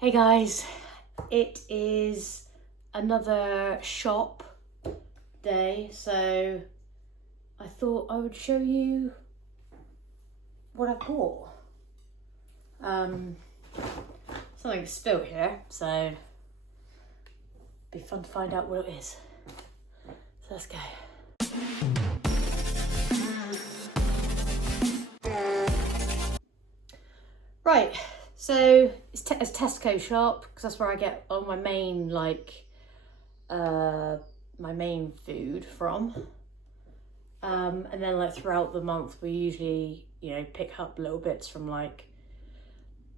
Hey guys, it is another shop day, so I thought I would show you what I've bought. Something's spilt here, so it'd be fun to find out what it is. So let's go. Right, so it's a Tesco shop because that's where I get all my main my main food from. And then throughout the month we usually pick up little bits from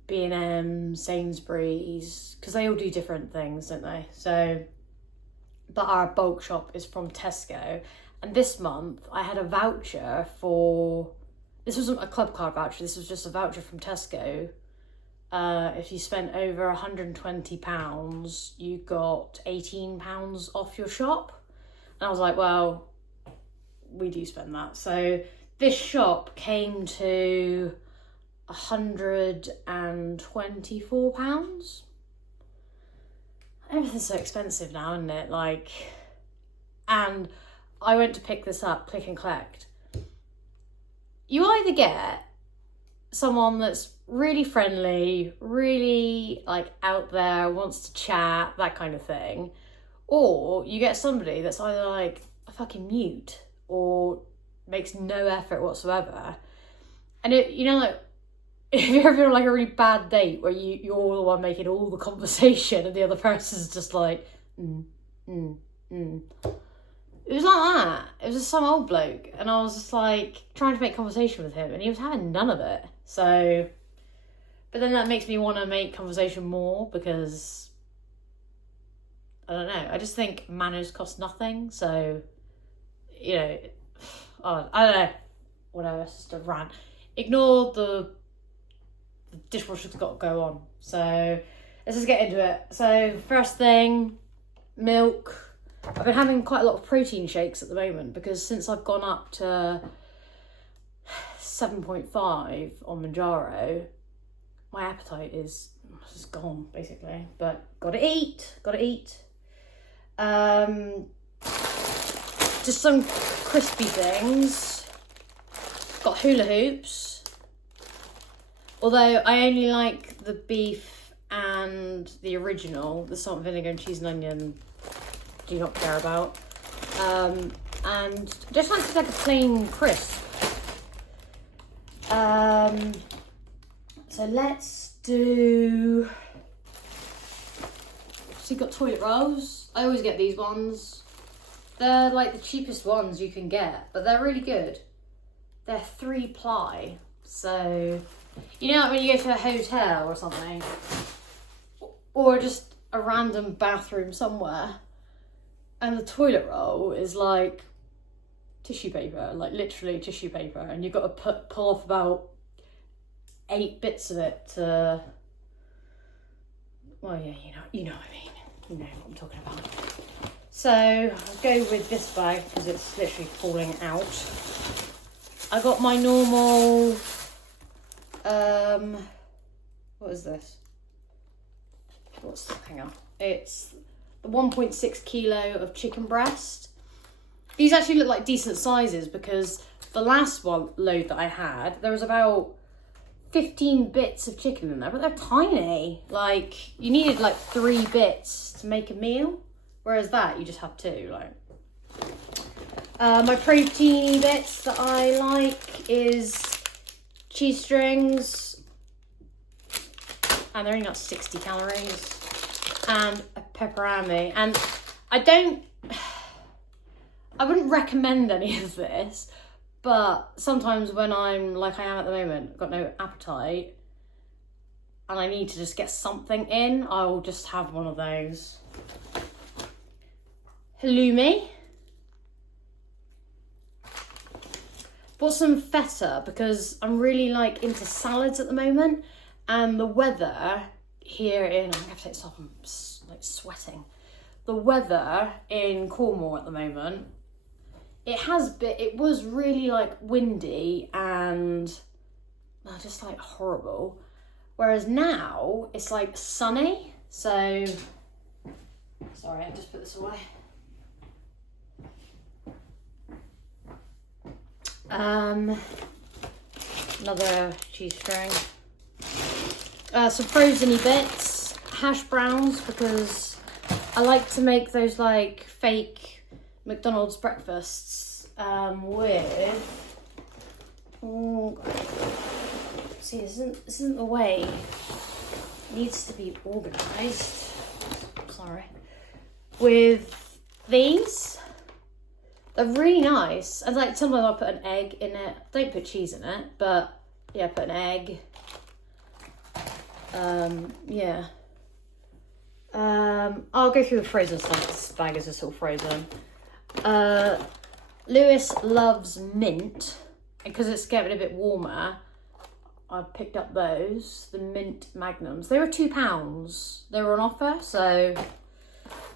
B&M, Sainsbury's, because they all do different things, don't they? So, but our bulk shop is from Tesco, and this month I had a voucher for. This wasn't a club card voucher, this was just a voucher from Tesco. If you spent over £120, you got £18 off your shop. And I was like, well, we do spend that. So this shop came to £124. Everything's so expensive now, isn't it? And I went to pick this up, click and collect. You either get someone that's really friendly, really out there, wants to chat, that kind of thing, or you get somebody that's either a fucking mute or makes no effort whatsoever. And if you're ever on a really bad date where you're the one making all the conversation and the other person's just It was like that. It was just some old bloke, and I was just trying to make conversation with him, and he was having none of it. So, but then that makes me want to make conversation more because I don't know. I just think manners cost nothing. So, I don't know. Whatever. It's just a rant. Ignore the dishwasher's got to go on. So let's just get into it. So first thing, milk. I've been having quite a lot of protein shakes at the moment because since I've gone up to 7.5 on Manjaro, my appetite is just gone, basically. But gotta eat. Just some crispy things. Got hula hoops. Although I only like the beef and the original, the salt and vinegar and cheese and onion. Do not care about. And just fancy a plain crisp. So let's do. So you've got toilet rolls. I always get these ones. They're the cheapest ones you can get, but they're really good. They're 3-ply. So when you go to a hotel or something, or just a random bathroom somewhere, and the toilet roll is tissue paper, literally tissue paper, and you've got to pull off about 8 bits of it to. Well, yeah, you know what I mean. You know what I'm talking about. So I'll go with this bag because it's literally falling out. I got my normal. What is this? Hang on. It's 1.6 kilo of chicken breast. These actually look like decent sizes because the last load that I had, there was about 15 bits of chicken in there, but they're tiny. You needed 3 bits to make a meal, whereas that you just have 2. My protein bits that I like is cheese strings, and they're only 60 calories. And a pepperami, and I wouldn't recommend any of this, but sometimes when I'm I am at the moment, got no appetite, and I need to just get something in, I'll just have one of those. Halloumi. Bought some feta because I'm really into salads at the moment, and the weather here I'm gonna have to take this off, I'm sweating. The weather in Cornwall at the moment, it was really windy and just horrible. Whereas now it's like sunny. So, sorry, I just put this away. Another cheese string. Some frozen-y bits, hash browns, because I like to make those like fake McDonald's breakfasts with. Oh, see, this isn't the way. It needs to be organised. Sorry. With these. They're really nice. And like sometimes I'll put an egg in it. Don't put cheese in it, but yeah, put an egg. Yeah. I'll go through the frozen stuff. This bag is just all frozen. Lewis loves mint, because it's getting a bit warmer. I picked up those, the mint magnums. They were £2. They were on offer, so.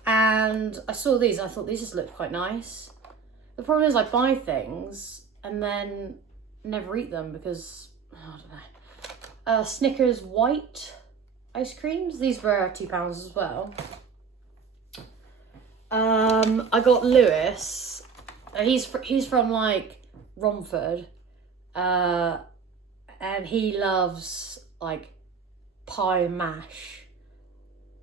And I saw these and I thought these just looked quite nice. The problem is I buy things and then never eat them because, I don't know. Snickers white ice creams. These were £2 as well. I got Lewis. He's from like Romford. And he loves like pie mash.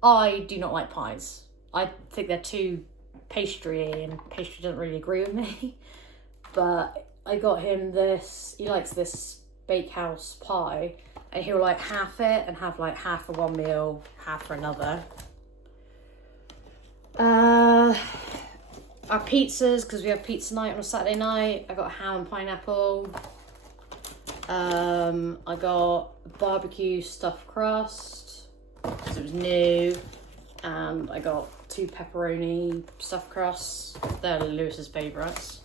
I do not like pies. I think they're too pastry, and pastry doesn't really agree with me. But I got him this. He likes this bakehouse pie, and he'll like half it and have like half for one meal, half for another. Our pizzas, because we have pizza night on a Saturday night. I got ham and pineapple. I got barbecue stuffed crust because it was new, and I got 2 pepperoni stuffed crusts. They're Lewis's favourites.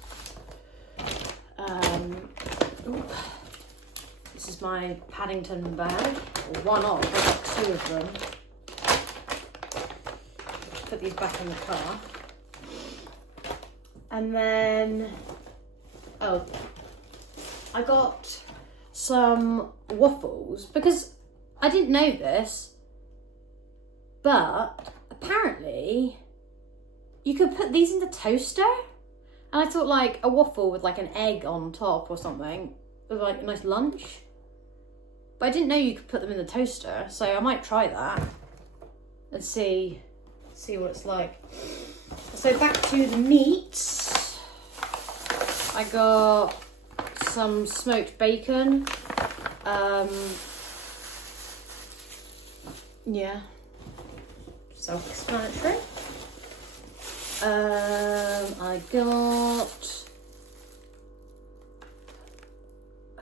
This is my Paddington bag, or one of. I got 2 of them. Put these back in the car, and then I got some waffles because I didn't know this, but apparently you could put these in the toaster, and I thought like a waffle with like an egg on top or something was like a nice lunch, but I didn't know you could put them in the toaster, so I might try that and see what it's like. So back to the meats. I got some smoked bacon. Yeah, self-explanatory. I got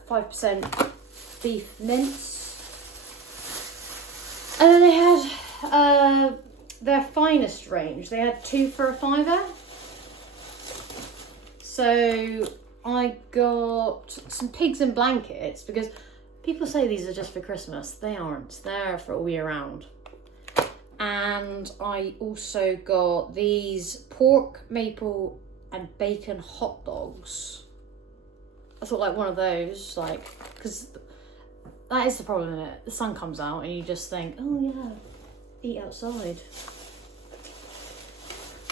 5% beef mince, and then they had their finest range. They had 2 for £5. So I got some pigs in blankets, because people say these are just for Christmas. They aren't. They're for all year round. And I also got these pork, maple and bacon hot dogs. I thought like one of those, like, because that is the problem in it. The sun comes out and you just think, oh yeah, eat outside.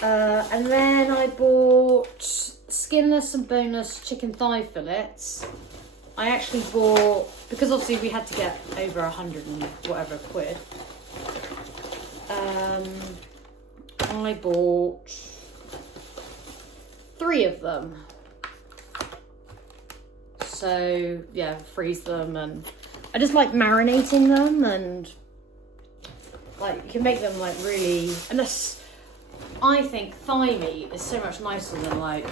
And then I bought skinless and boneless chicken thigh fillets. I actually bought, because obviously we had to get over 100 and whatever quid. I bought 3 of them. So yeah, freeze them, and I just like marinating them, and like you can make them like really, and this, I think thigh meat is so much nicer than like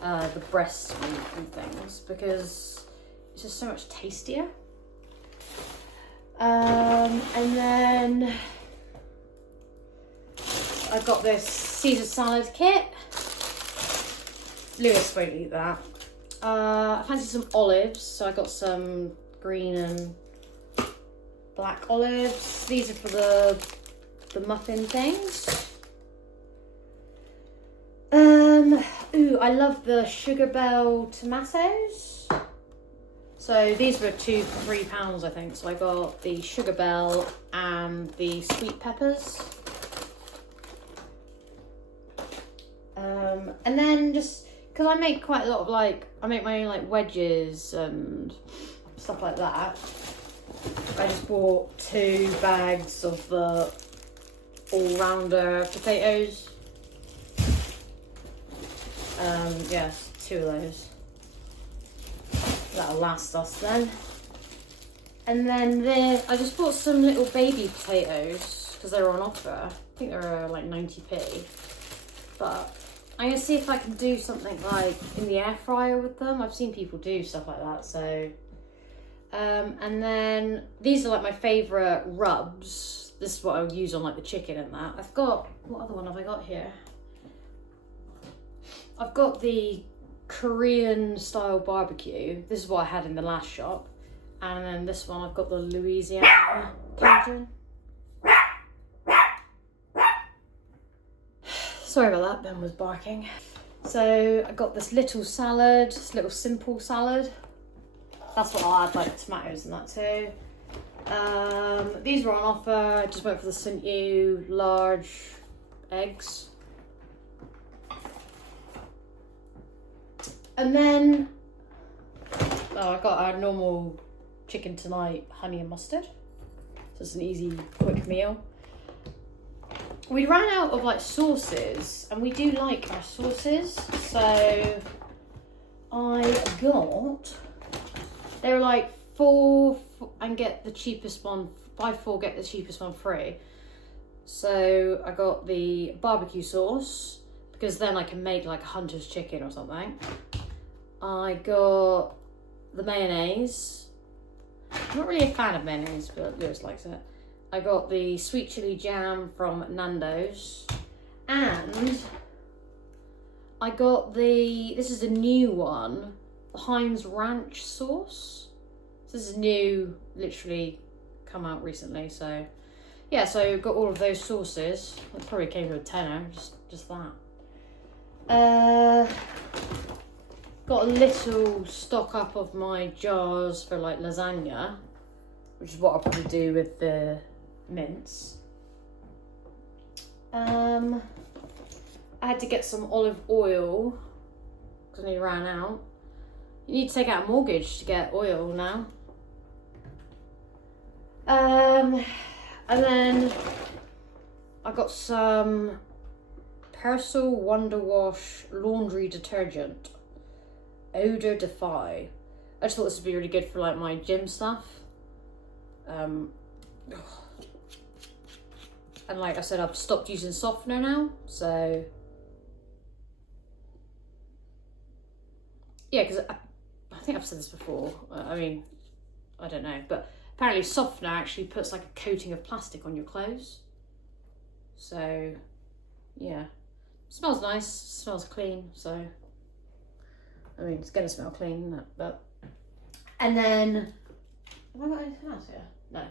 the breast meat and things, because it's just so much tastier. And then I got this Caesar salad kit. Lewis won't eat that. I fancy some olives, so I got some green and black olives. These are for the muffin things. Ooh, I love the Sugar Bell tomatoes. So these were 2 for £3, I think. So I got the Sugar Bell and the sweet peppers. And then just because I make quite a lot of like, I make my own like wedges and stuff like that. I just bought 2 bags of the all-rounder potatoes. Yes, 2 of those. That'll last us then. And then I just bought some little baby potatoes because they were on offer. I think they were like 90p. But I'm gonna see if I can do something like in the air fryer with them. I've seen people do stuff like that, so. And then these are like my favourite rubs. This is what I would use on like the chicken and that. I've got, what other one have I got here? I've got the Korean style barbecue. This is what I had in the last shop. And then this one, I've got the Louisiana Cajun. Sorry about that, Ben was barking. So I got this little salad, this little simple salad. That's what I'll add, like tomatoes and that too. These were on offer. I just went for the St. U large eggs. And then, I got our normal chicken tonight, honey and mustard. So it's an easy, quick meal. We ran out of like sauces, and we do like our sauces. So I got, they were like 4 and get the cheapest one, buy 4 get the cheapest one free. So I got the barbecue sauce because then I can make like a hunter's chicken or something. I got the mayonnaise. I'm not really a fan of mayonnaise, but Lewis likes it. I got the sweet chili jam from Nando's, and I got this is the new one, the Heinz Ranch sauce. This is new, literally come out recently, so yeah, so got all of those sauces. It probably came to a tenner, just that. Got a little stock up of my jars for like lasagna, which is what I'll probably do with the mince. I had to get some olive oil because I nearly ran out. You need to take out a mortgage to get oil now. And then I got some Persil Wonder Wash laundry detergent, Odor Defy. I just thought this would be really good for like my gym stuff. And like I said, I've stopped using softener now, so yeah, because I think I've said this before. I mean, I don't know, but apparently softener actually puts like a coating of plastic on your clothes. So yeah, smells nice, smells clean. So I mean, it's gonna smell clean, isn't it? But and then have I got anything else here? No.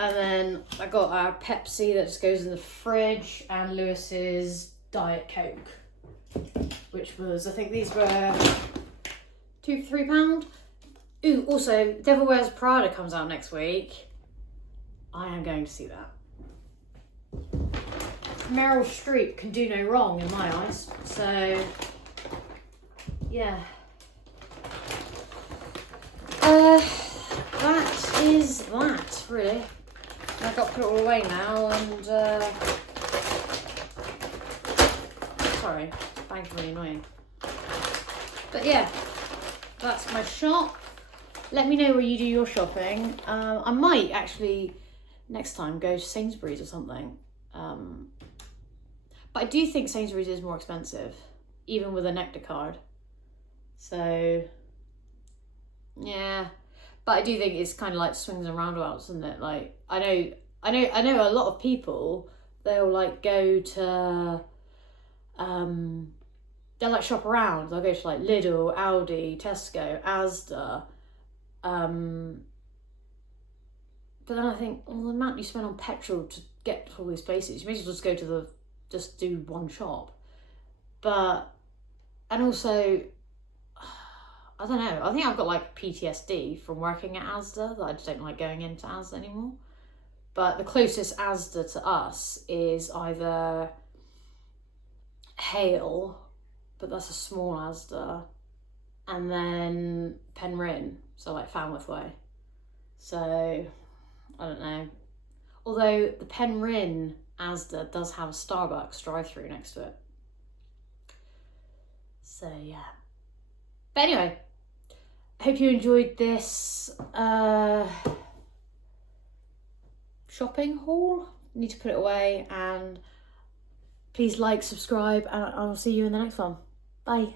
And then I got our Pepsi that just goes in the fridge, and Lewis's Diet Coke, which was, I think these were 2 for £3. Ooh, also, Devil Wears Prada comes out next week. I am going to see that. Meryl Streep can do no wrong in my eyes. So, yeah. That is that, really. I've got to put it all away now, and sorry, bag's really annoying. But yeah, that's my shop. Let me know where you do your shopping. I might actually next time go to Sainsbury's or something. But I do think Sainsbury's is more expensive, even with a Nectar card. So yeah. But I do think it's kind of like swings and roundabouts, isn't it? Like I know a lot of people, they'll like go to they'll like shop around. They'll go to like Lidl, Aldi, Tesco, Asda. But then I think, well, the amount you spend on petrol to get to all these places, you may as well just go to just do one shop. But and also I don't know. I think I've got like PTSD from working at Asda, that I just don't like going into Asda anymore. But the closest Asda to us is either Hale, but that's a small Asda, and then Penryn, so like Falmouth way. So I don't know. Although the Penryn Asda does have a Starbucks drive-through next to it. So yeah. But anyway, I hope you enjoyed this shopping haul. Need to put it away, and please like, subscribe, and I'll see you in the next one. Bye.